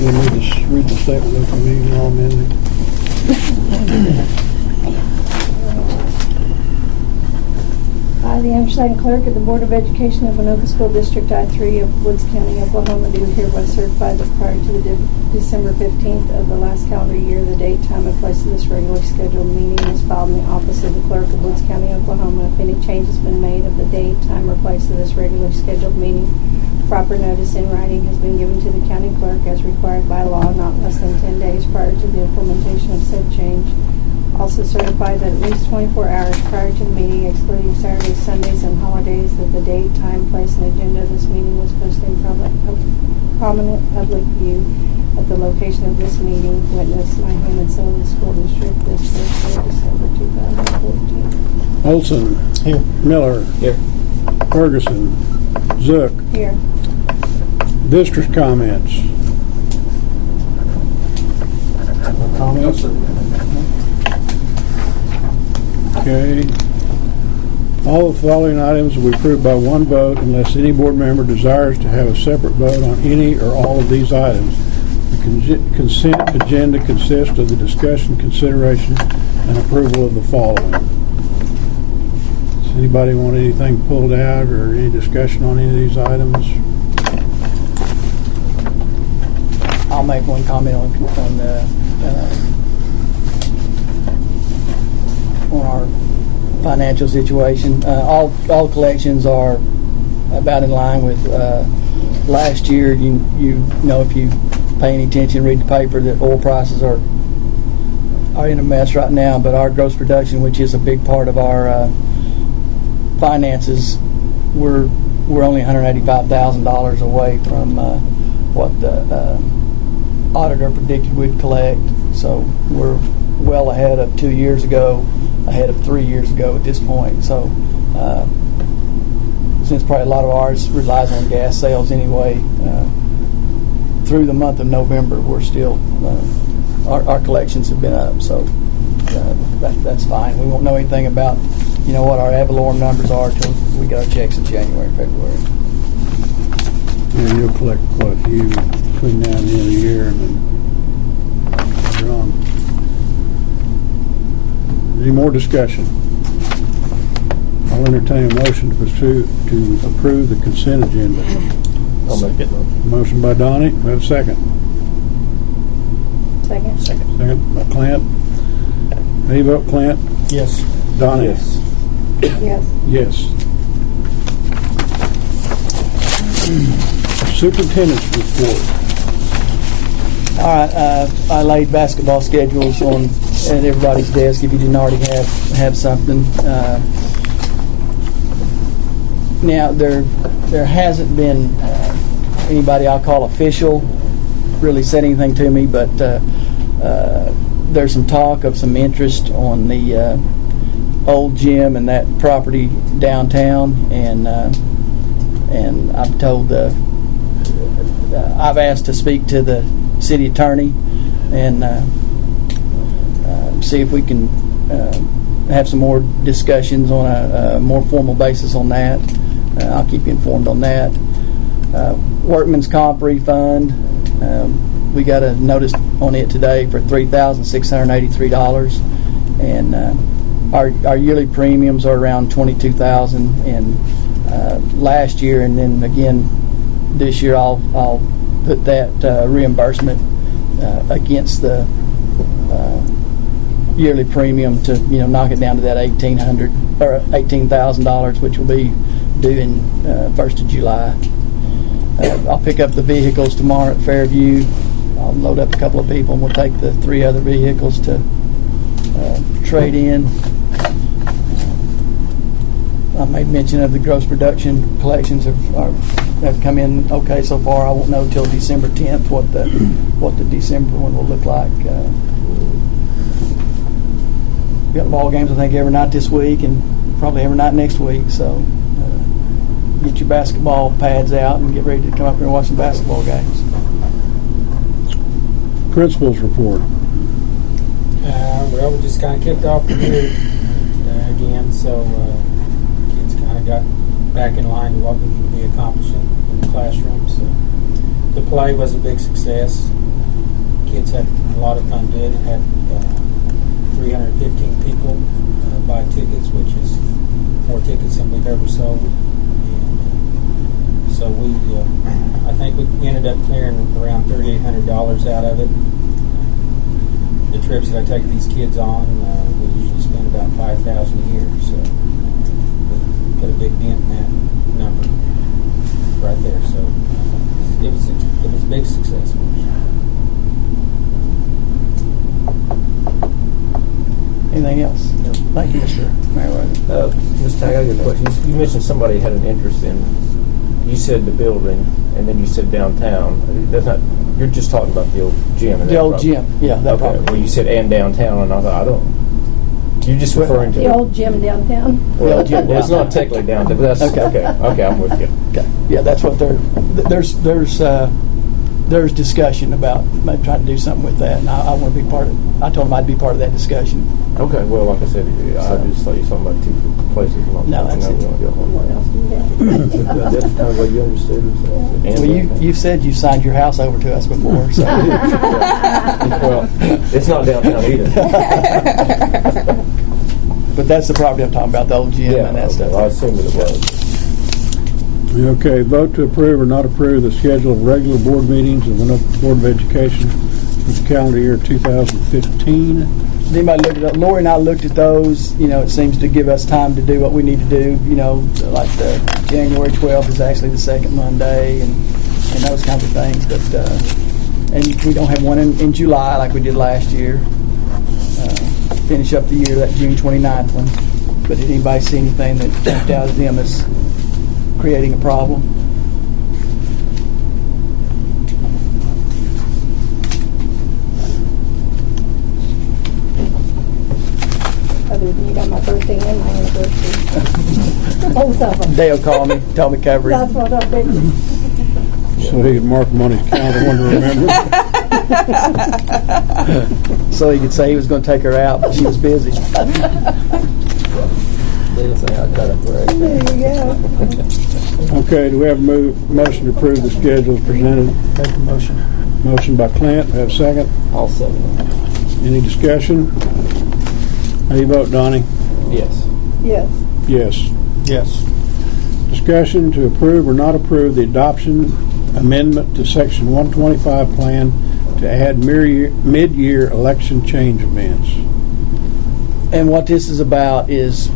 You need to read the statement of the meeting law amendment. I, the undersigned clerk of the Board of Education of Waynoka School District I-3 of Woods County, Oklahoma, do hereby certify that prior to the December 15th of the last calendar year, the date, time, and place of this regularly scheduled meeting is filed in the office of the clerk of Woods County, Oklahoma. If any change has been made of the date, time, or place of this regularly scheduled meeting, proper notice in writing has been given to the county clerk as required by law, not less than 10 days prior to the implementation of said change. Also certify that at least 24 hours prior to the meeting, excluding Saturdays, Sundays, and holidays, that the date, time, place, and agenda of this meeting was posted in prominent public view at the location of this meeting. Witness my hand and seal of the school district this Thursday, December 2014. Olson. Here. Miller. Here. Ferguson. Zook. Here. District comments. Comments? Okay. All the following items will be approved by one vote unless any board member desires to have a separate vote on any or all of these items. The consent agenda consists of the discussion, consideration, and approval of the following. Does anybody want anything pulled out or any discussion on any of these items? I'll make one comment on our financial situation. All collections are about in line with last year. You know, if you pay any attention, read the paper, that oil prices are in a mess right now. But our gross production, which is a big part of our finances, we're only $185,000 away from what the auditor predicted we'd collect. So we're well ahead of 2 years ago, ahead of 3 years ago at this point. So since probably a lot of ours relies on gas sales anyway, through the month of November, we're still, our collections have been up. So that's fine. We won't know anything about, what our ad valorem numbers are till we get our checks in January and February. Yeah, you'll collect quite a few between now and the end of the year, and then later on. Any more discussion? I'll entertain a motion to approve the consent agenda. I'll make it. Motion by Donnie. We have a second. Second. Second by Clint. How do you vote, Clint? Yes. Donnie? Yes. Yes. Yes. Superintendent's report. All right, I laid basketball schedules at everybody's desk if you didn't already have something. Now there hasn't been anybody I'll call official really said anything to me, but there's some talk of some interest on the old gym and that property downtown, and I've told I've asked to speak to the city attorney and see if we can have some more discussions on a more formal basis on that. I'll keep you informed on that. Workman's comp refund, we got a notice on it today for $3,683, and our yearly premiums are around $22,000, and last year and then again this year I'll put that reimbursement against the yearly premium to knock it down to that $18,000, which will be due in 1st of July. I'll pick up the vehicles tomorrow at Fairview. I'll load up a couple of people and we'll take the 3 other vehicles to trade in. I made mention of the gross production collections have come in okay so far. I won't know till December 10th what the December one will look like. Got ball games I think every night this week and probably every night next week. So get your basketball pads out and get ready to come up here and watch some basketball games. Principal's report. Well, we just kind of kicked off the year again, so kids kind of got back in line to what we need to be accomplishing in the classroom. So the play was a big success. kids had a lot of fun doing it. Had 315 people buy tickets, which is more tickets than we've ever sold. And so I think we ended up clearing around $3,800 out of it. The trips that I take these kids on, we usually spend about $5,000 a year. So we put a big dent in that number right there. So it was a big success for us. Anything else? No. Thank you, Mr. Merriweather. Ms. Tag, I got a question. You mentioned somebody had an interest in, you said the building, and then you said downtown. That's not, you're just talking about the old gym. The old gym, yeah, that Okay, property. well, you said and downtown, and I thought, you're just referring to The old gym downtown. Well, The old gym well, it's not downtown. technically downtown, but that's, Okay. okay, I'm with you. Okay, yeah, that's what there's discussion about maybe trying to do something with that, and I want to be part of. I told him I'd be part of that discussion. Okay, well, like I said, I just thought you were talking about two places. No, that's it. What else do we have? That's kind of what you understood. And Well, you said you signed your house over to us before, so. well, it's not downtown either. But that's the property I'm talking about, the old gym and that okay, stuff. well, I assumed that it was. Okay, vote to approve or not approve the schedule of regular board meetings of the Waynoka Board of Education for the calendar year 2015. Anybody looked at that? Lori and I looked at those. You know, it seems to give us time to do what we need to do. You know, like the January 12th is actually the second Monday, and those kinds of things. But and we don't have one in July like we did last year. Finish up the year, that June 29th one. But did anybody see anything that jumped out at them as creating a problem? Other than you got my birthday and my anniversary. Both of them. Dale called me, told me cover That's it. what I'm thinking. So he could mark them on his calendar when to remember. So he could say he was going to take her out, but she was busy. They'll say I got it correct. There you go. Okay, do we have a motion to approve the schedule as presented? Make the motion. Motion by Clint, do we have a second? I'll second it. Any discussion? How do you vote, Donnie? Yes. Yes. Yes. Yes. Discussion to approve or not approve the adoption amendment to Section 125 plan to add mid-year election change events. And what this is about is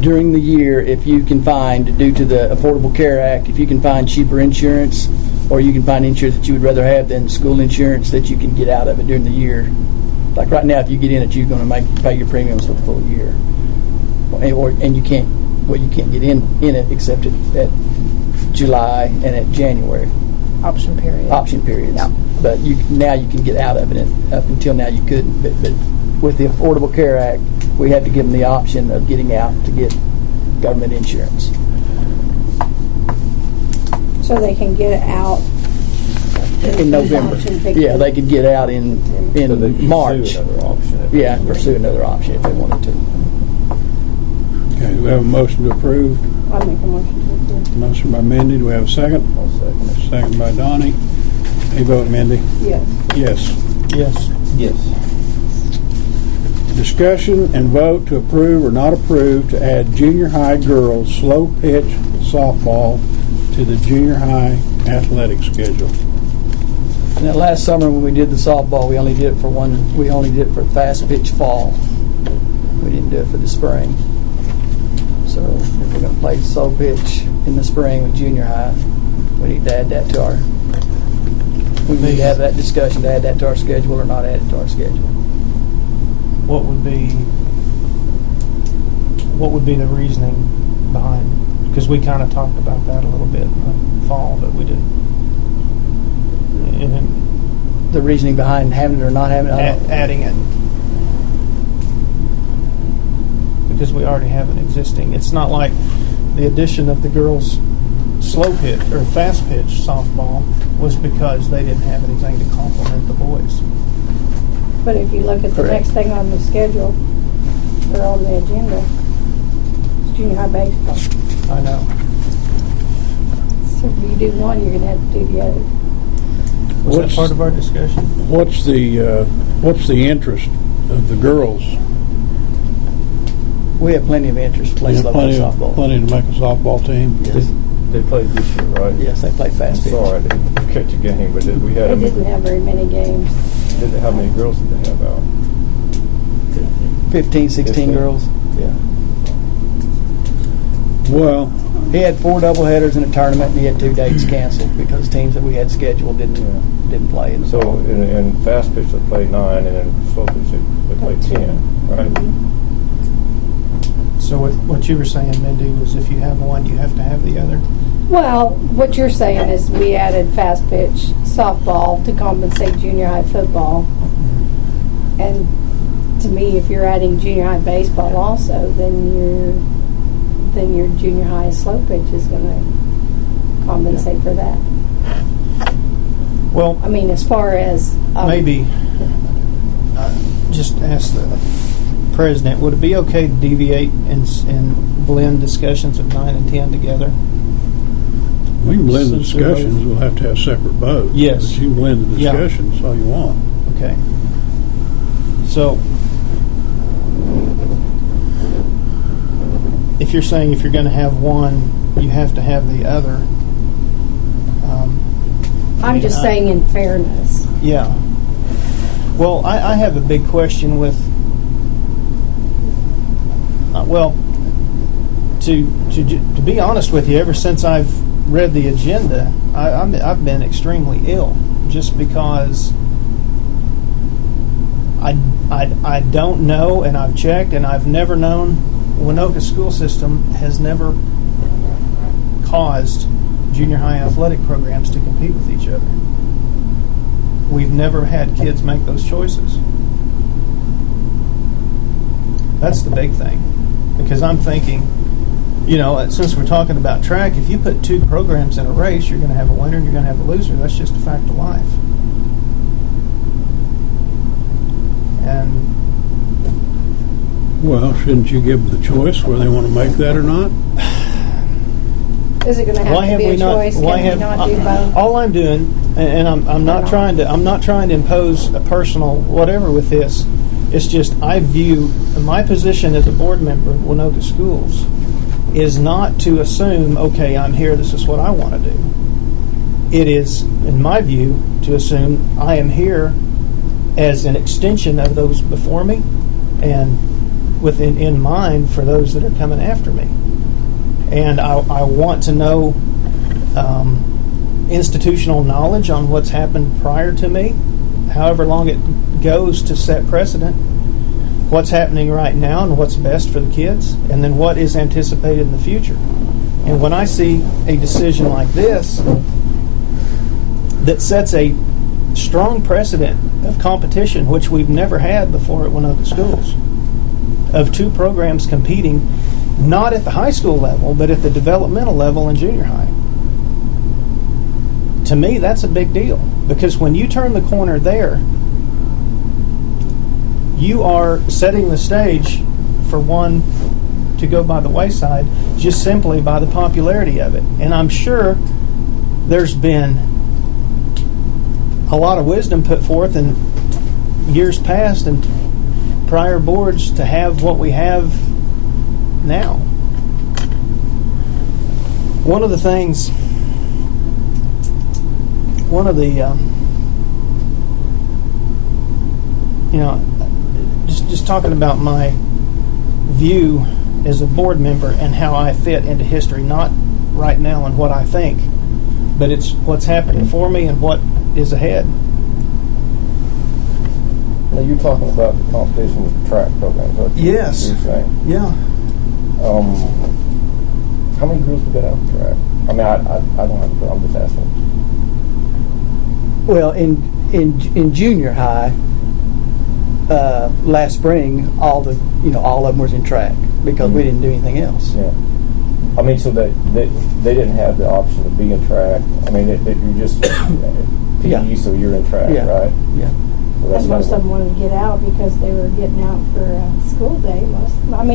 during the year, if you can find, due to the Affordable Care Act, if you can find cheaper insurance, or you can find insurance that you would rather have than school insurance, that you can get out of it during the year. Like right now, if you get in it, you're going to pay your premiums for the full year, and you can't get in it except at July and at January. Option period. Option periods. Yeah. But now you can get out of it. Up until now you couldn't. But with the Affordable Care Act, we had to give them the option of getting out to get government insurance. So they can get it out In November. Yeah, they could get out in So they could March. pursue another option. Yeah, pursue another option if they wanted to. Okay, do we have a motion to approve? I'll make a motion to approve. Motion by Mindy, do we have a second? I'll second it. Second by Donnie. How you vote, Mindy? Yes. Yes. Yes. Yes. Discussion and vote to approve or not approve to add junior high girls slow pitch softball to the junior high athletic schedule. And that last summer when we did the softball, we only did it for fast pitch fall. We didn't do it for the spring. So if we're going to play slow pitch in the spring with junior high, we need to add that to our. We need to have that discussion to add that to our schedule or not add it to our schedule. What would be the reasoning behind? Because we kind of talked about that a little bit in the fall, but we didn't. The reasoning behind having it or not having it. Adding it. Because we already have an existing. It's not like the addition of the girls' slow pitch or fast pitch softball was because they didn't have anything to complement the boys. But if you look at the Correct. next thing on the schedule, or on the agenda, it's junior high baseball. I know. So if you do one, you're going to have to do the other. Was that part of our discussion? What's the interest of the girls? We have plenty of interest to play slow pitch softball. Plenty to make a softball team. Yes. They played this year, right? Yes, they play fast pitch. Sorry, I didn't catch a game, but we had They them. didn't have very many games. How many girls did they have out? 15, 16 15. girls. Yeah. Well, He had 4 doubleheaders in a tournament, and he had 2 dates canceled because teams that we had scheduled didn't play. In the So fall. in fast pitch they played 9, and in slow pitch they played 10, right? So what you were saying, Mindy, was if you have one, you have to have the other. Well, what you're saying is we added fast pitch softball to compensate junior high football. And to me, if you're adding junior high baseball also, then your junior high slow pitch is going to compensate for that. Well, I mean, as far as maybe just ask the president, would it be okay to deviate and blend discussions of 9 and 10 together? we can blend the Since they're both- discussions. We'll have to have separate votes. Yes. But you can blend the Yeah. discussions all you want. Okay. So, if you're saying if you're going to have one, you have to have the other. I'm just saying in fairness. Yeah. Well, I have a big question with. To be honest with you, ever since I've read the agenda, I've been extremely ill, just because I don't know, and I've checked, and I've never known. Waynoka school system has never caused junior high athletic programs to compete with each other. We've never had kids make those choices. That's the big thing. Because I'm thinking, since we're talking about track, if you put 2 programs in a race, you're going to have a winner and you're going to have a loser. That's just a fact of life. And Well, shouldn't you give them the choice whether they want to make that or not? Is it going to have to be a choice? Can we not do both? all I'm doing, and I'm not trying to impose a personal whatever with this. It's just I view my position as a board member of Waynoka Schools is not to assume, okay, I'm here, this is what I want to do. It is, in my view, to assume I am here as an extension of those before me and in mind for those that are coming after me. And I want to know institutional knowledge on what's happened prior to me, however long it goes to set precedent, what's happening right now and what's best for the kids, and then what is anticipated in the future. And when I see a decision like this that sets a strong precedent of competition, which we've never had before at Waynoka Schools, of 2 programs competing not at the high school level, but at the developmental level in junior high. To me, that's a big deal, because when you turn the corner there, you are setting the stage for one to go by the wayside just simply by the popularity of it. And I'm sure there's been a lot of wisdom put forth in years past and prior boards to have what we have now. One of the things, just talking about my view as a board member and how I fit into history, not right now and what I think, but it's what's happening for me and what is ahead. Now you're talking about the competition with the track programs, right? Yes. You're saying. Yeah. How many girls we got out of track? I mean, I don't have to. I'm just asking. Well, in junior high, last spring, all of them was in track because we didn't do anything else. Yeah. I mean, so they didn't have the option to be in track. I mean, you're just PE, Yeah. so you're in track, Yeah. right? Yeah. So Because most of them wanted to get out because they were getting out for school day.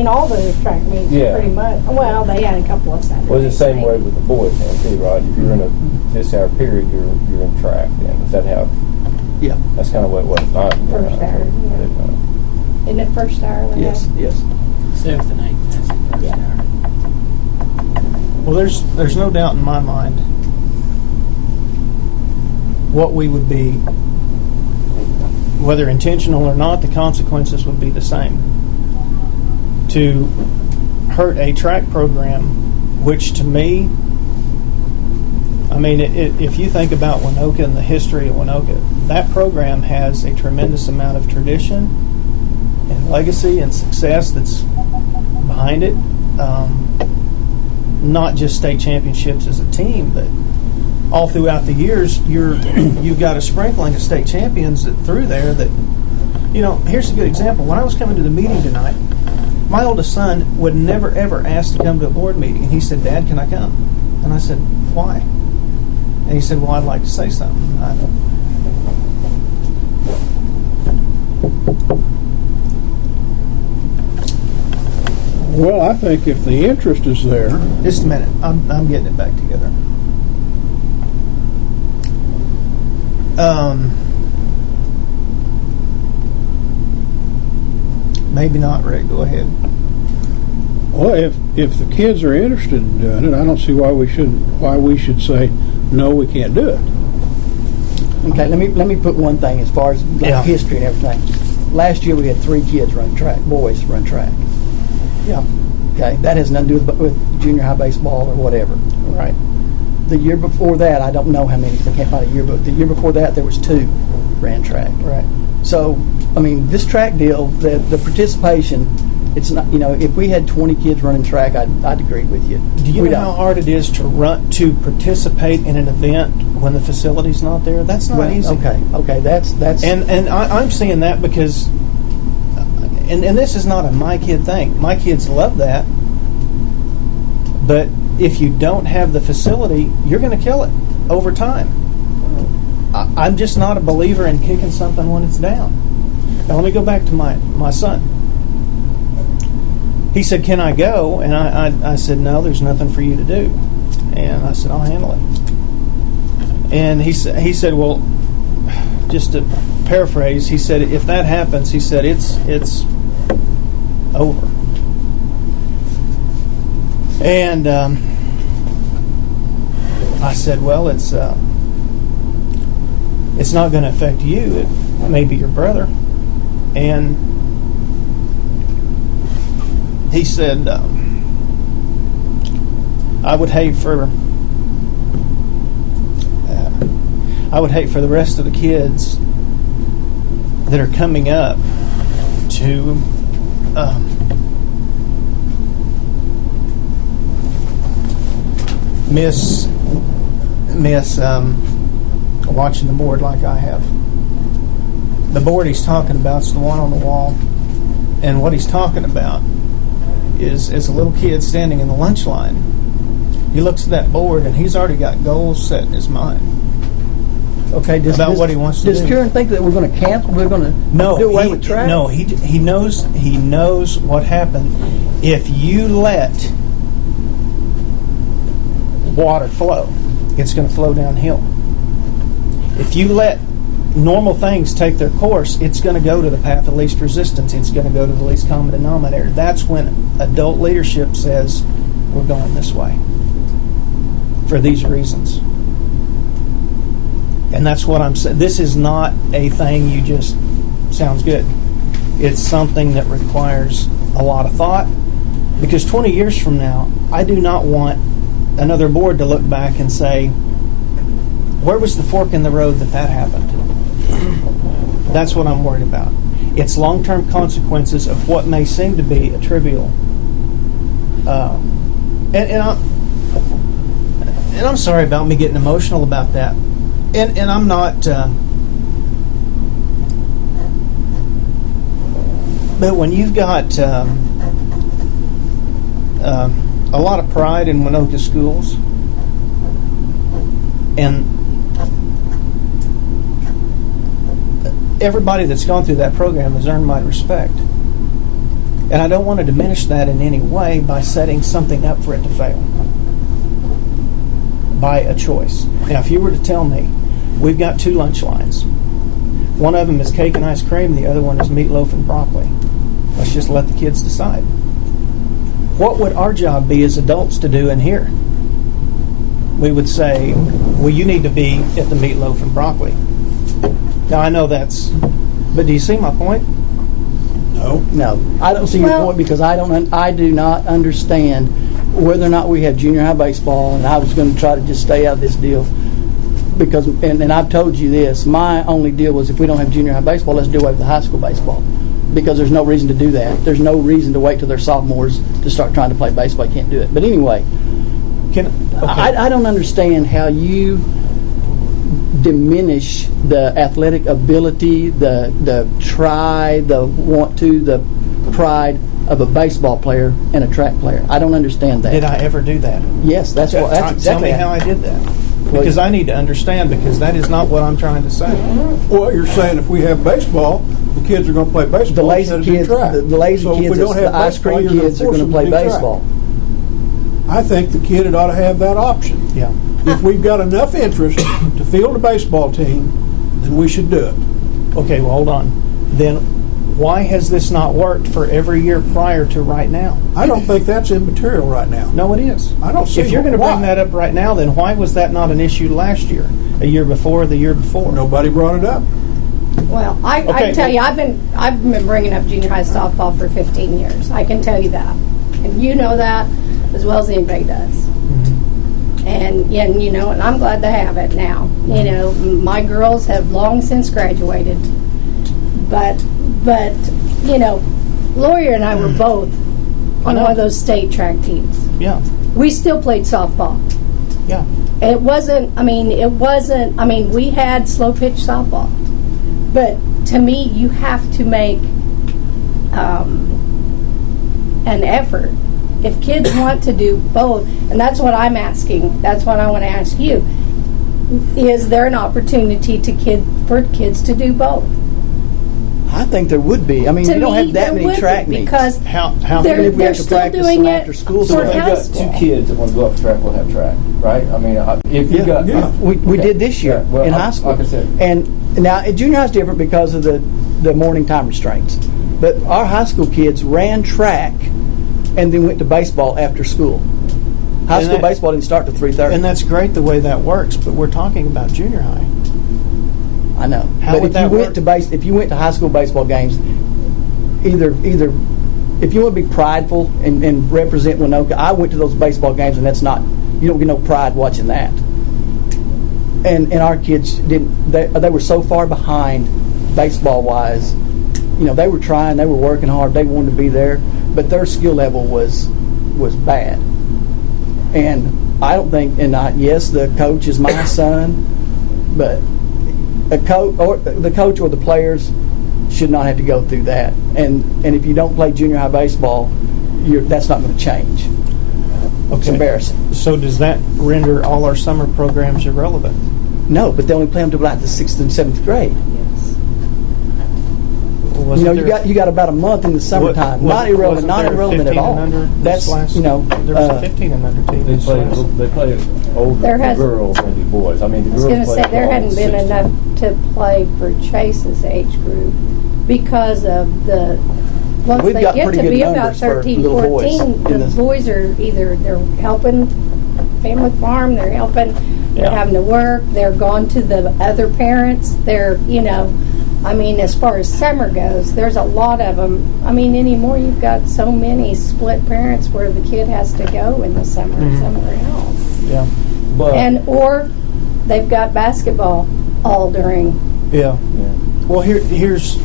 All the track meets Yeah. pretty much. Well, they had a couple of Saturdays. Well, it's the same way with the boys now too, right? If you're in a this hour period, you're in track. Then is that how? Yeah. That's kind of what it was. Not First hour, yeah. Isn't it first hour? they Yes. have? Yes. 7th and 8th, that's the first Yeah. hour. Well, there's no doubt in my mind what we would be, whether intentional or not, the consequences would be the same. To hurt a track program, which to me, I mean, if you think about Waynoka and the history of Waynoka, that program has a tremendous amount of tradition and legacy and success that's behind it. Not just state championships as a team, but all throughout the years, you've got a sprinkling of state champions through there that, here's a good example. When I was coming to the meeting tonight, my oldest son would never, ever ask to come to a board meeting. And he said, Dad, can I come? And I said, why? And he said, well, I'd like to say something. Well, I think if the interest is there, Just a minute. I'm getting it back together. Maybe not, Rick. Go ahead. well, if the kids are interested in doing it, I don't see why we should say no, we can't do it. Okay, let me put one thing as far as Yeah. history and everything. Last year we had 3 kids run track, boys run track. Yeah. Okay, that has nothing to do with junior high baseball or whatever. Right. The year before that, I don't know how many, 'cause I can't find a year, but the year before that there was 2 ran track. Right. So, I mean, this track deal, the participation, it's not, if we had 20 kids running track, I'd agree with you. Do you We know don't. how hard it is to participate in an event when the facility's not there? That's not Well, easy. Okay, that's And I'm seeing that because, and this is not a my kid thing. My kids love that, but if you don't have the facility, you're going to kill it over time. I'm just not a believer in kicking something when it's down. Now let me go back to my son. He said, "Can I go?" And I said, "No, there's nothing for you to do." And I said, "I'll handle it." And he said, "Well," just to paraphrase, he said, "If that happens," he said, it's over." And I said, "Well, it's not going to affect you. It may be your brother." And he said, I would hate for the rest of the kids that are coming up to miss watching the board like I have. The board he's talking about is the one on the wall, and what he's talking about is a little kid standing in the lunch line. He looks at that board and he's already got goals set in his mind. Okay, About what he wants to does do. Kieran think that we're going to cancel? We're going to do away with track? No, he knows what happened. If you let water flow, it's going to flow downhill. If you let normal things take their course, it's going to go to the path of least resistance. It's going to go to the least common denominator. That's when adult leadership says, we're going this way for these reasons. And that's what I'm saying. This is not a thing you just, sounds good. It's something that requires a lot of thought, because 20 years from now, I do not want another board to look back and say, where was the fork in the road that happened? That's what I'm worried about. It's long-term consequences of what may seem to be a trivial. And I'm sorry about me getting emotional about that. And I'm not. But when you've got a lot of pride in Waynoka schools, and everybody that's gone through that program has earned my respect. And I don't want to diminish that in any way by setting something up for it to fail. by a choice. Now, if you were to tell me, we've got 2 lunch lines. One of them is cake and ice cream, the other one is meatloaf and broccoli. Let's just let the kids decide. What would our job be as adults to do in here? We would say, well, you need to be at the meatloaf and broccoli. Now, I know that's, but do you see my point? No. No, I don't see your Well- point because I do not understand whether or not we have junior high baseball, and I was going to try to just stay out of this deal because, and I've told you this, my only deal was if we don't have junior high baseball, let's do away with the high school baseball because there's no reason to do that. There's no reason to wait till they're sophomores to start trying to play baseball. You can't do it. But anyway, Okay. I don't understand how you diminish the athletic ability, the try, the want to, the pride of a baseball player and a track player. I don't understand that. Did I ever do that? Yes, that's what. That's exactly Tell me how I did that. Because I need to understand, because that is not what I'm trying to say. Well, you're saying if we have baseball, the kids are going to play baseball The lazy instead of do kids, track. the lazy So if kids, we don't have the ice baseball, cream you're kids are force going to them play do track. baseball. I think the kid ought to have that option. Yeah. If we've got enough interest to field a baseball team, then we should do it. Okay, well, hold on. Then why has this not worked for every year prior to right now? I don't think that's immaterial right now. No, it is. I don't see If you're going to why. bring that up right now, then why was that not an issue last year, a year before, the year before? Nobody brought it up. Well, I Okay. can tell you, I've been bringing up junior high softball for 15 years. I can tell you that, and you know that as well as anybody does. And you know, and I'm glad to have it now. You know, my girls have long since graduated, but you know, Lawyer and I were both on know. one of those state track teams. Yeah, We still played softball. yeah. It wasn't, we had slow pitch softball. But to me, you have to make an effort. If kids want to do both, and that's what I'm asking, that's what I want to ask you, is there an opportunity for kids to do both? I think there would be. I mean, To we don't me, have that there many would track be, meets. because How they're, Even if we they're have to still practice doing some it after school, for so We've high got school. 2 kids that want to go up track, will have track, right? I mean, if you got... yeah. We Okay. did this year Yeah, well, in high school. like I said. And now at junior high is different because of the morning time restraints. But our high school kids ran track and then went to baseball after school. High And school that- baseball didn't start till 3:30. And that's great the way that works, but we're talking about junior high. I know. How But would if that you went work? to if you went to high school baseball games, either if you want to be prideful and represent Waynoka, I went to those baseball games and that's not, you don't get no pride watching that. And our kids didn't. They were so far behind baseball wise. You know, they were trying, they were working hard, they wanted to be there, but their skill level was bad. And I don't think, yes, the coach is my son, but the coach or the players should not have to go through that. And if you don't play junior high baseball, that's not going to change. It's Okay. embarrassing. So does that render all our summer programs irrelevant? No, but they only play them till like the 6th and 7th grade. Yes. Wasn't You there- got about a month in the summertime. Wa- Not wasn't irrelevant. Not there a irrelevant at 15 all. and under That's this last, you know. there was a 15 and under team. They this play last- older There has- girls than do boys. I mean, the I was girls going to play say there ball hadn't at been 16. enough to play for Chase's age group because of the once We've they got get pretty to good be about numbers for 13, little boys 14, in the this. boys are either they're helping family farm, they're helping, they're Yeah. having to work, they're gone to the other parents, they're I mean, as far as summer goes, there's a lot of them. I mean, anymore you've got so many split parents where the kid has to go in the summer somewhere else. Yeah. But, Or they've got basketball all during. Yeah. yeah. Well, here's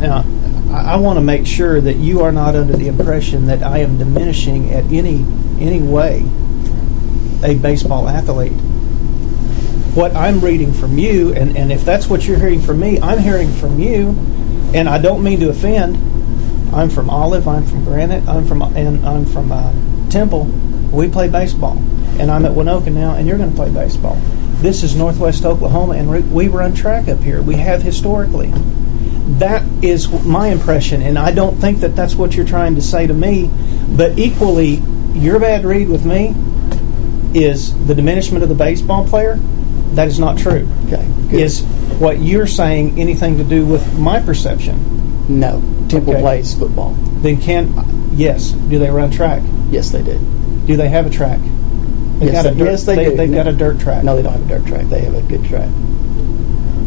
now. I want to make sure that you are not under the impression that I am diminishing at any way a baseball athlete. What I'm reading from you, and if that's what you're hearing from me, I'm hearing from you, and I don't mean to offend. I'm from Olive, I'm from Granite, I'm from Temple. We play baseball, and I'm at Waynoka now, and you're going to play baseball. This is Northwest Oklahoma, and we run track up here. We have historically. That is my impression, and I don't think that that's what you're trying to say to me. But equally, your bad read with me is the diminishment of the baseball player. That is not true. Okay, good. Is what you're saying anything to do with my perception? No. Temple Okay. plays football. Then yes. Do they run track? Yes, they do. Do they have a track? Yes, they do. They've got a dirt track. No, they don't have a dirt track. They have a good track.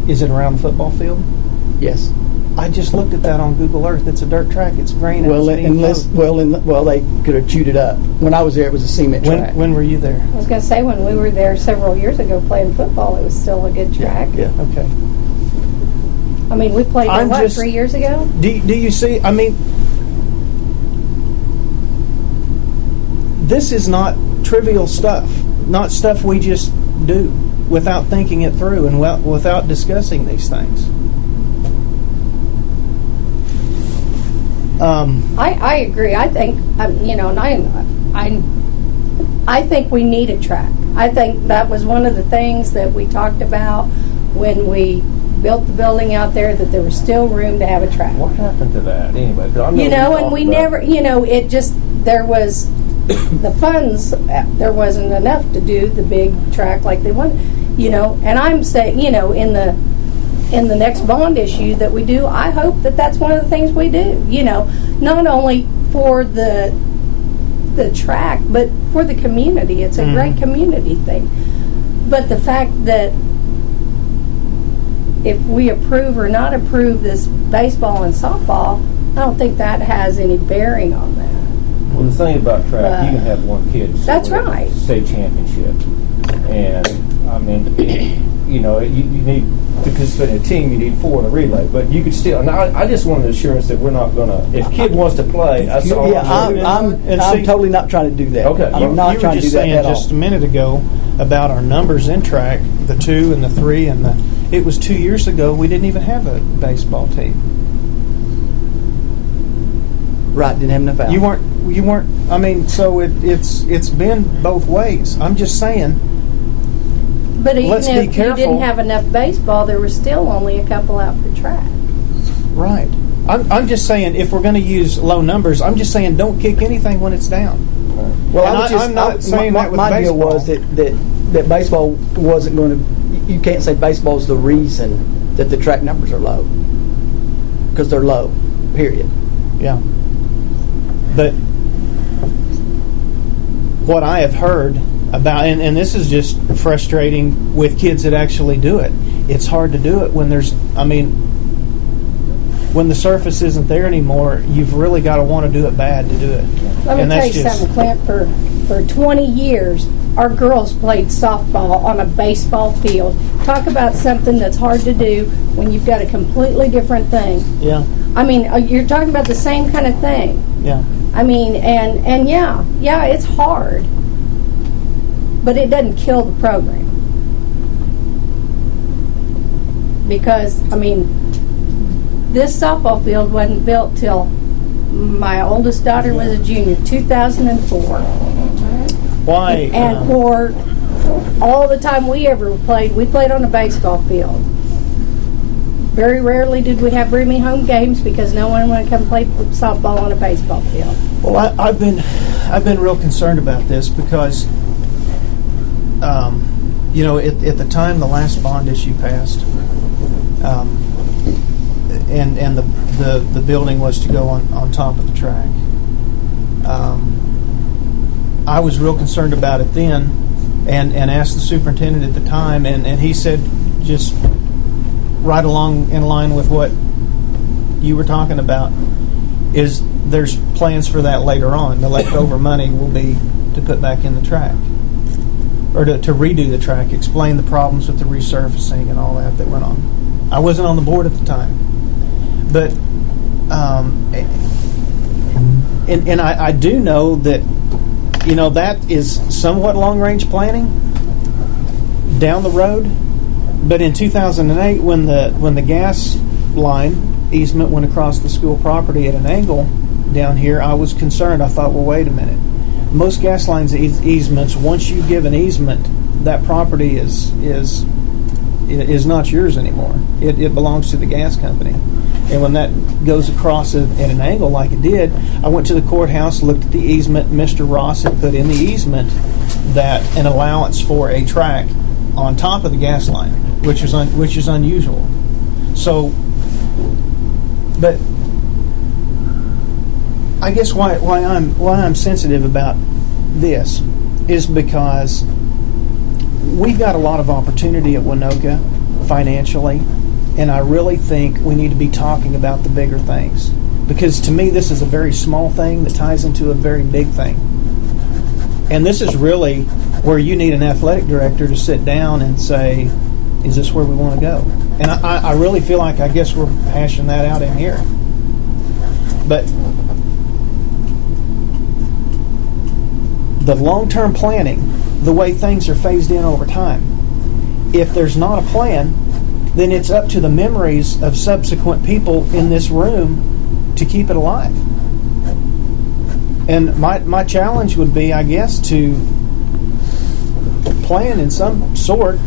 Is it around the football field? Yes. I just looked at that on Google Earth. It's a dirt track. It's green. Well, and it's being mowed. they could have chewed it up. When I was there, it was a cement track. When were you there? I was going to say, when we were there several years ago playing football, it was still a good track. Yeah. Okay. I mean, we played I'm there, just- 3 years ago? Do you see? I mean, this is not trivial stuff. Not stuff we just do without thinking it through and without discussing these things. I agree. I think, and I think we need a track. I think that was one of the things that we talked about when we built the building out there, that there was still room to have a track. What happened to that anyway? 'Cause I know And we talked about- never, it just, there was, the funds, there wasn't enough to do the big track like they wanted, and I'm saying, in the next bond issue that we do, I hope that that's one of the things we do, not only for the track, but for the community. It's a great community thing. But the fact that if we approve or not approve this baseball and softball, I don't think that has any bearing on that. Well, the thing about track, you can have one kid That's win a right. state championship, and I mean, you need to participate in a team. You need 4 in a relay, but you could still. And I just wanted assurance that we're not going to. If kid wants to play, that's all. Yeah, I'm totally not trying to do that. Okay. I'm not you trying were to do just that saying at just a all. minute ago about our numbers in track, the 2 and the 3 and the. It was 2 years ago we didn't even have a baseball team. Right, didn't have enough out. You weren't. I mean, so it's been both ways. I'm just saying. But even Let's be if you careful. didn't have enough baseball, there was still only a couple out for track. Right. I'm just saying if we're going to use low numbers, I'm just saying don't kick anything when it's down. Well, And I was just, I'm not saying my, that with my deal baseball. was that baseball wasn't going to. You can't say baseball's the reason that the track numbers are low, because they're low. Period. Yeah. But what I have heard about, and this is just frustrating with kids that actually do it, it's hard to do it when when the surface isn't there anymore, you've really got to want to do it bad to do it. Let me And tell that's you just- something, Clint. For 20 years, our girls played softball on a baseball field. Talk about something that's hard to do when you've got a completely different thing. Yeah, I mean, you're talking about the same kind of thing. yeah. I mean, and yeah, it's hard, but it doesn't kill the program. Because, I mean, this softball field wasn't built till my oldest daughter was a junior, 2004. Why? And for all the time we ever played, we played on a baseball field. Very rarely did we have roomy home games because no one would come play softball on a baseball field. Well, I've been real concerned about this because, at the time the last bond issue passed, and the building was to go on top of the track. I was real concerned about it then, and asked the superintendent at the time, and he said just right along in line with what you were talking about, is there's plans for that later on. The leftover money will be to put back in the track, or to redo the track, explain the problems with the resurfacing and all that went on. I wasn't on the board at the time, but and I do know that that is somewhat long-range planning down the road. But in 2008, when the gas line easement went across the school property at an angle down here, I was concerned. I thought, well, wait a minute. Most gas lines easements, once you give an easement, that property is not yours anymore. It belongs to the gas company. And when that goes across at an angle like it did, I went to the courthouse, looked at the easement Mr. Ross had put in the easement, that an allowance for a track on top of the gas line, which is unusual. So, but I guess why I'm sensitive about this is because we've got a lot of opportunity at Waynoka financially, and I really think we need to be talking about the bigger things. Because to me, this is a very small thing that ties into a very big thing. And this is really where you need an athletic director to sit down and say, is this where we want to go? And I really feel like, I guess we're hashing that out in here. But the long-term planning, the way things are phased in over time, if there's not a plan, then it's up to the memories of subsequent people in this room to keep it alive. And my challenge would be, I guess, to plan in some sort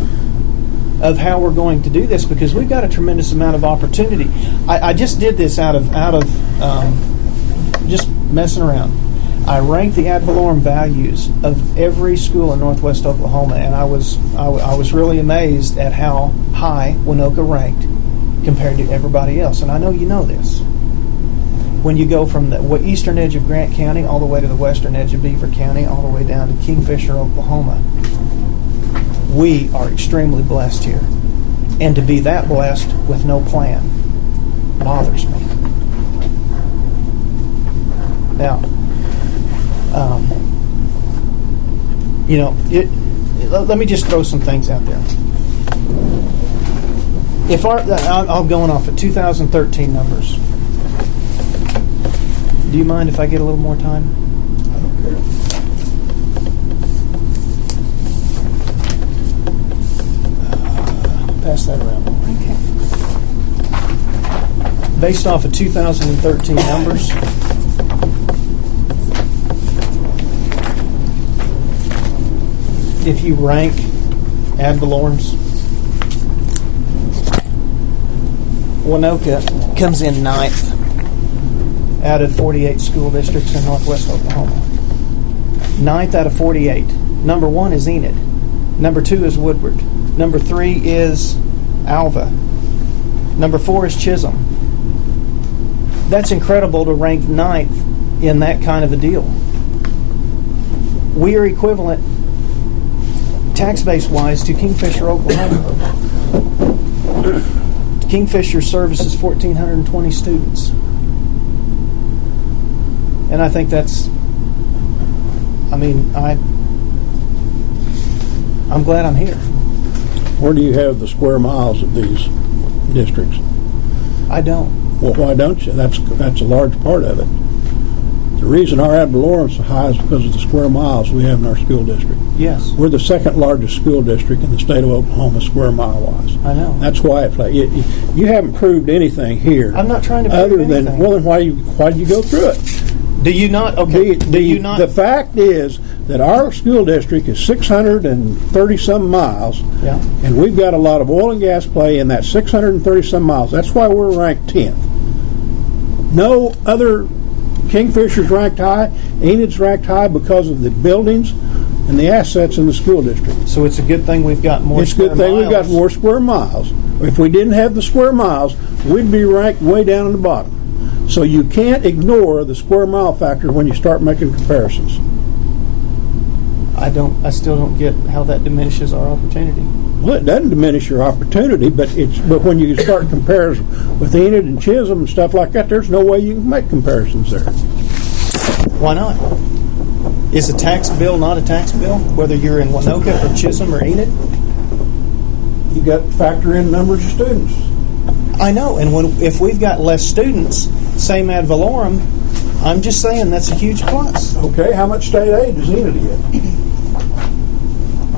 of how we're going to do this, because we've got a tremendous amount of opportunity. I just did this out of just messing around. I ranked the ad valorem values of every school in Northwest Oklahoma, and I was really amazed at how high Waynoka ranked compared to everybody else. And I know you know this. When you go from the eastern edge of Grant County all the way to the western edge of Beaver County, all the way down to Kingfisher, Oklahoma, we are extremely blessed here. And to be that blessed with no plan bothers me. Now, let me just throw some things out there. If I'm going off of 2013 numbers. Do you mind if I get a little more time? I don't care. Pass that around. Okay. Based off of 2013 numbers, if you rank ad valorems, Waynoka comes in 9th out of 48 school districts in Northwest Oklahoma. 9th out of 48. Number 1 is Enid. Number 2 is Woodward. Number 3 is Alva. Number 4 is Chisholm. That's incredible to rank 9th in that kind of a deal. We are equivalent, tax base wise, to Kingfisher, Oklahoma. Kingfisher services 1,420 students. And I think that's, I'm glad I'm here. Where do you have the square miles of these districts? I don't. Well, why don't you? That's a large part of it. The reason our ad valorem is so high is because of the square miles we have in our school district. Yes. We're the second largest school district in the state of Oklahoma, square mile wise. I know. That's why it's like you haven't proved anything here. I'm not trying to prove other anything. than, well, then why did you go through it? Do you not? Okay. Do you not? The fact is that our school district is 630-some miles, Yeah. and we've got a lot of oil and gas play in that 630-some miles. That's why we're ranked 10th. No other Kingfisher's ranked high. Enid's ranked high because of the buildings and the assets in the school district. So it's a good thing we've got more It's a square good thing miles. we've got more square miles. If we didn't have the square miles, we'd be ranked way down in the bottom. So you can't ignore the square mile factor when you start making comparisons. I still don't get how that diminishes our opportunity. Well, it doesn't diminish your opportunity, but when you start comparing with Enid and Chisholm and stuff like that, there's no way you can make comparisons there. Why not? Is a tax bill not a tax bill, whether you're in Waynoka or Chisholm or Enid? You got to factor in numbers of students. I know, and if we've got less students, same ad valorem, I'm just saying that's a huge plus. Okay, how much state aid does Enid get?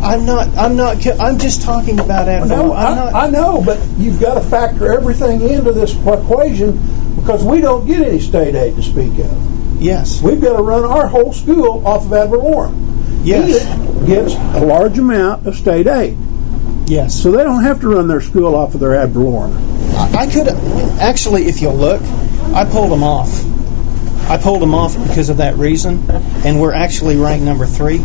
I'm just talking about ad valorem. I know, but you've got to factor everything into this equation because we don't get any state aid to speak of. Yes. We've got to run our whole school off of ad valorem. Yes. Enid gets a large amount of state aid. Yes. So they don't have to run their school off of their ad valorem. I could actually, if you'll look, I pulled them off. I pulled them off because of that reason, and we're actually ranked number 3.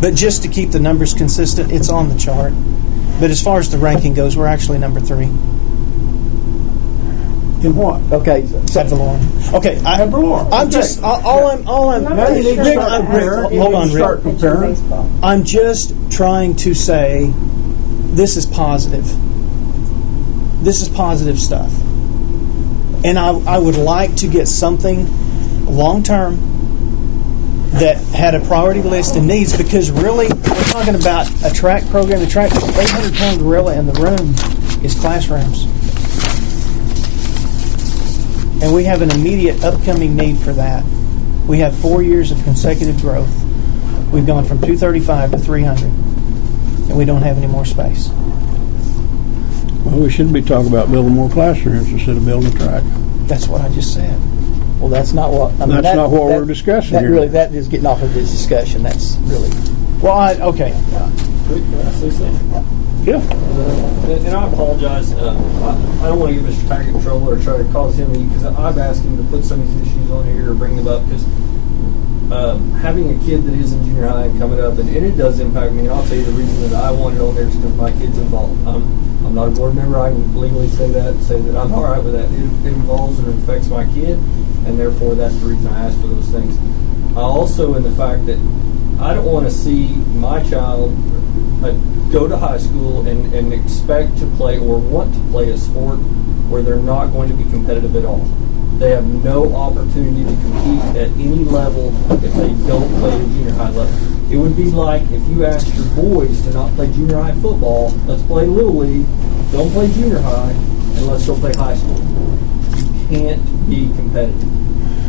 But just to keep the numbers consistent, it's on the chart. But as far as the ranking goes, we're actually number 3 In what? Okay, at Valorem. Okay, At Valorem, I'm okay. just all I'm. Now you need to Rick, start comparing. hold on, Start Rick. comparing. Baseball. I'm just trying to say this is positive. This is positive stuff. And I would like to get something long term that had a priority list and needs, because really we're talking about a track program. The track 800-pound gorilla in the room is classrooms. And we have an immediate upcoming need for that. We have 4 years of consecutive growth. We've gone from 235 to 300, and we don't have any more space. Well, we should be talking about building more classrooms instead of building a track. That's what I just said. well, that's not what. I mean, That's not what we're discussing that here. Really, that is getting off of this discussion. That's really. Well, okay. Quick, can I say something? Yeah. And I apologize. I don't want to give Mr. Taggart in trouble or try to cause him, because I've asked him to put some of these issues on here or bring them up, because having a kid that is in junior high and coming up, and it does impact me. And I'll tell you the reason that I want it on there is because my kid's involved. I'm not a board member. I can legally say that I'm all right with that. It involves and it affects my kid, and therefore that's the reason I asked for those things. I also, in the fact that I don't want to see my child go to high school and expect to play or want to play a sport where they're not going to be competitive at all. They have no opportunity to compete at any level if they don't play at junior high level. It would be like if you asked your boys to not play junior high football, let's play Little League, don't play junior high, and let's go play high school. You can't be competitive.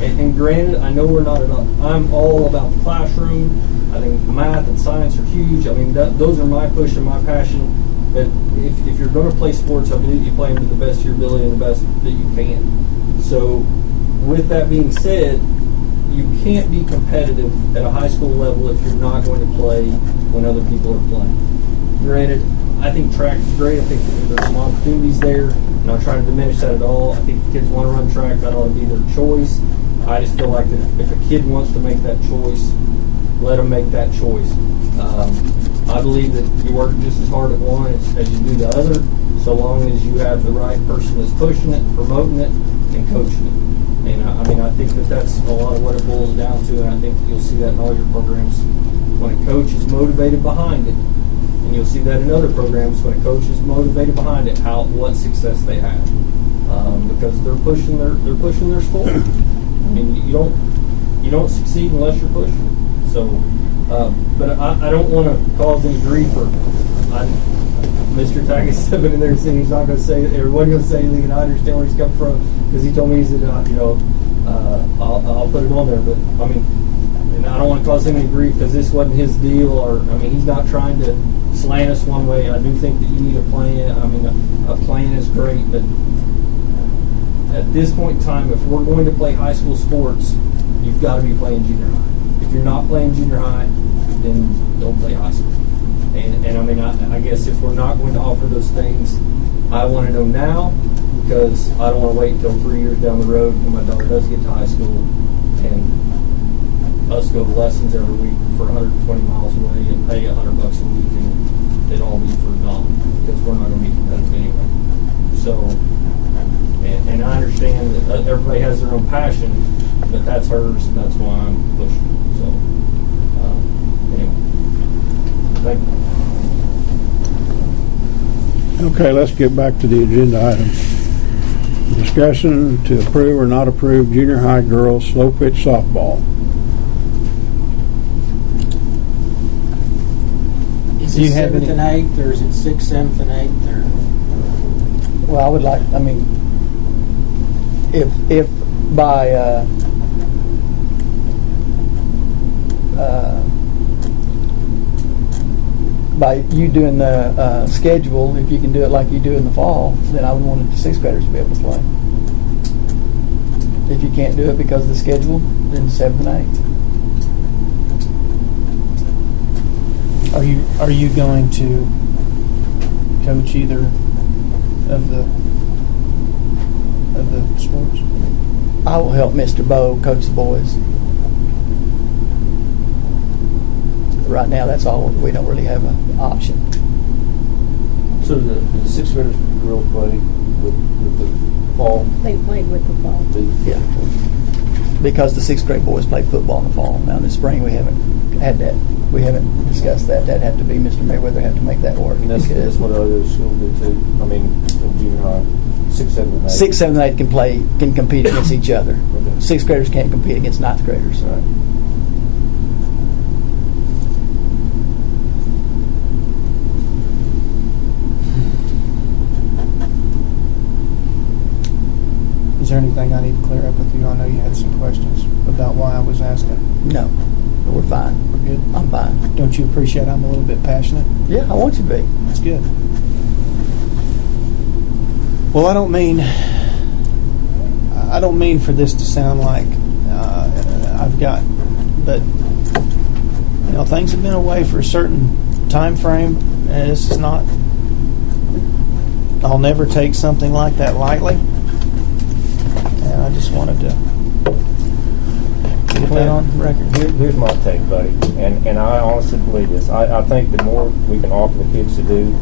And granted, I know we're not at all. I'm all about the classroom. I think math and science are huge. I mean, those are my push and my passion. But if you're going to play sports, I believe you play them to the best of your ability and the best that you can. So, with that being said, you can't be competitive at a high school level if you're not going to play when other people are playing. Granted, I think track is great. I think that there's some opportunities there. I'm not trying to diminish that at all. I think if kids want to run track, that ought to be their choice. I just feel like that if a kid wants to make that choice, let them make that choice. I believe that you work just as hard at one as you do the other, so long as you have the right person that's pushing it, promoting it, and coaching it. And I think that that's a lot of what it boils down to, and I think that you'll see that in all your programs. When a coach is motivated behind it, and you'll see that in other programs, when a coach is motivated behind it, what success they have, because they're pushing their sport. I mean, you don't succeed unless you're pushing it. So, but I don't want to cause any grief. Mr. Taggart's stepping in there saying he's not going to say, or wasn't going to say anything, and I understand where he's coming from, because he told me, he said, I'll put it on there. But I mean, and I don't want to cause him any grief because this wasn't his deal, or I mean, he's not trying to slant us one way. I do think that you need a plan. I mean, a plan is great, but at this point in time, if we're going to play high school sports, you've got to be playing junior high. If you're not playing junior high, then don't play high school. And I mean, I guess if we're not going to offer those things, I want to know now, because I don't want to wait until 3 years down the road when my daughter does get to high school and us go to lessons every week for 120 miles away and pay $100 a week, and it all be for naught, because we're not going to be competitive anyway. So, and I understand that everybody has their own passion, but that's hers, and that's why I'm pushing. So, anyway, thank you. Okay, let's get back to the agenda item. Discussion to approve or not approve junior high girls slow pitch softball. Is Do it you have 7th any- and 8th, or is it 6th, 7th, and 8th? Or Well, I would like. I mean, if by by you doing the schedule, if you can do it like you do in the fall, then I would want the sixth graders to be able to play. If you can't do it because of the schedule, then 7th and 8th. Are you going to coach either of the sports? I will help Mr. Bowe coach the boys. right now, that's all, we don't really have an option. So the sixth graders girls play with the fall. They played with the fall. Yeah. Because the sixth grade boys play football in the fall. Now in the spring, we haven't had that. We haven't discussed that. That'd have to be Mr. Mayweather have to make that work. And that's what other schools do too. I mean, in junior high, 6, 7, and 8. 6, 7, and 8 can compete against each other. Okay. Sixth graders can't compete against ninth graders. All right. Is there anything I need to clear up with you? I know you had some questions about why I was asking. No, we're fine. We're good? I'm fine. Don't you appreciate I'm a little bit passionate? Yeah, I want you to be. That's good. Well, I don't mean for this to sound like but you know, things have been away for a certain time frame, and this is not. I'll never take something like that lightly, and I just wanted to get that on record. Here's my take, buddy, and I honestly believe this. I think the more we can offer the kids to do,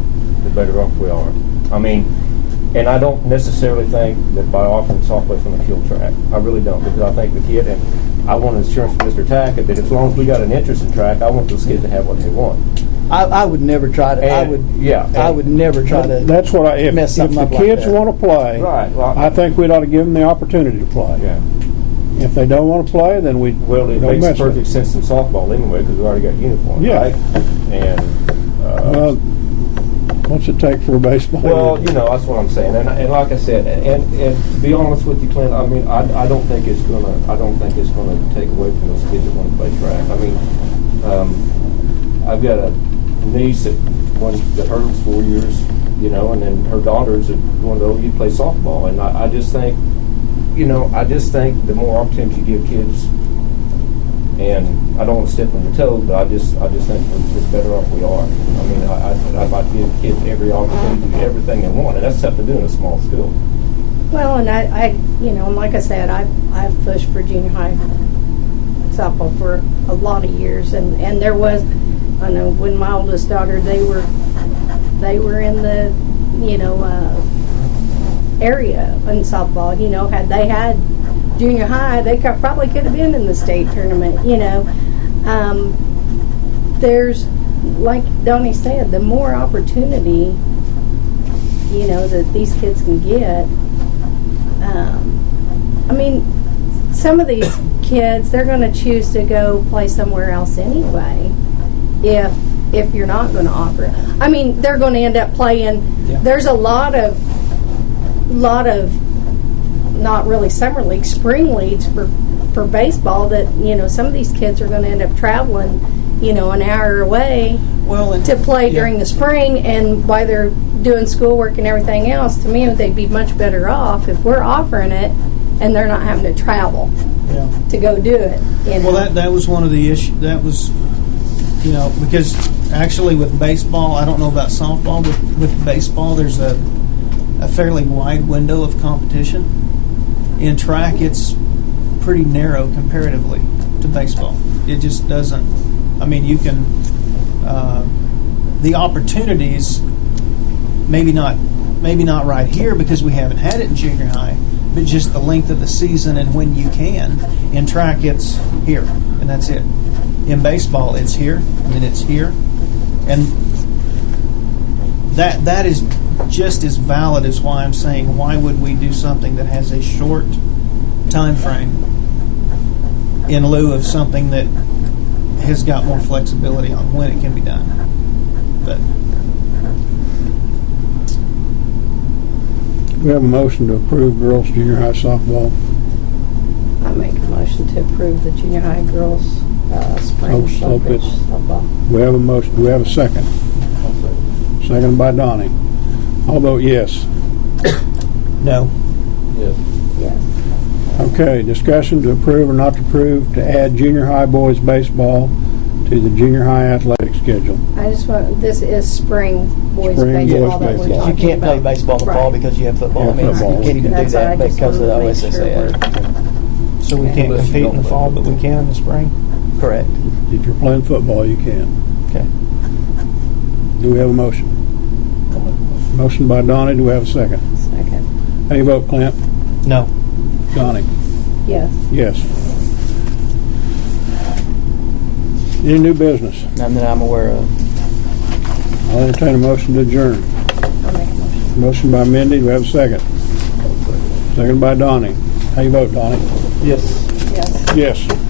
the better off we are. I mean, and I don't necessarily think that by offering softball from the kill track. I really don't, because I think the kid, and I want an assurance from Mr. Tackett that as long as we got an interest in track, I want those kids to have what they want. I would never try to. I would never try to. That's what if mess something the up like kids that. want to play, Right. Well, I think we ought to give them the opportunity to play. Yeah. If they don't want to play, then we Well, it don't makes mess with perfect it. sense in softball anyway, because we already got uniforms, Yeah. right? And What's it take for a baseball? well, you know, that's what I'm saying. And like I said, and to be honest with you, Clint, I mean, I don't think it's gonna take away from those kids that want to play track. I mean, I've got a niece that hers 4 years, you know, and then her daughter's one of those. You play softball, and I just think, you know, the more opportunities you give kids, and I don't want to step on your toes, but I just think the better off we are. I mean, I'd like to give kids every opportunity to do everything they want, and that's tough to do in a small school. Well, and I you know, like I said, I've pushed for junior high softball for a lot of years, and there was, I know when my oldest daughter, they were in the, you know, area in softball. You know, had they had junior high, they probably could have been in the state tournament. You know, there's, like Donnie said, the more opportunity, you know, that these kids can get. I mean, some of these kids, they're going to choose to go play somewhere else anyway if you're not going to offer it. I mean, they're going to end up playing. Yeah. There's a lot of not really summer leagues, spring leagues for baseball that, you know, some of these kids are going to end up traveling, you know, an hour away to play during the spring, and while they're doing schoolwork and everything else. To me, they'd be much better off if we're offering it and they're not having to travel to go do it. You know? Well, that was one of the issues. That was, you know, because actually with baseball, I don't know about softball, but with baseball, there's a fairly wide window of competition. In track, it's pretty narrow comparatively to baseball. It just doesn't. I mean, you can the opportunities. Maybe not right here because we haven't had it in junior high, but just the length of the season and when you can. In track, it's here, and that's it. In baseball, it's here, and then it's here. And that is just as valid as why I'm saying, why would we do something that has a short time frame in lieu of something that has got more flexibility on when it can be done. But We have a motion to approve girls junior high softball. I make a motion to approve the junior high girls spring Slow pitch. softball. We have a motion. Do we have a second? Second by Donnie. I'll vote yes. no. Yes. Yes. Okay, discussion to approve or not to approve to add junior high boys baseball to the junior high athletic schedule. I just want, this is spring boys Spring baseball boys that we're baseball. talking You can't play about. baseball in the fall Right. because you have football. Yeah, I mean, football. you can't even do That's that all, I just because of the wanted to make sure OSSAA. So we can't Unless you compete in don't the play fall, but we can in the spring. Correct. If you're playing football, you can. Okay. Do we have a motion? Motion by Donnie, do we have a second? Second. How you vote, Clint? No. Donnie? Yes. Yes. Any new business? None that I'm aware of. I'll entertain a motion to adjourn. I'll make a motion. Motion by Mindy, do we have a second? Second by Donnie. How you vote, Donnie? Yes. Yes. Yes.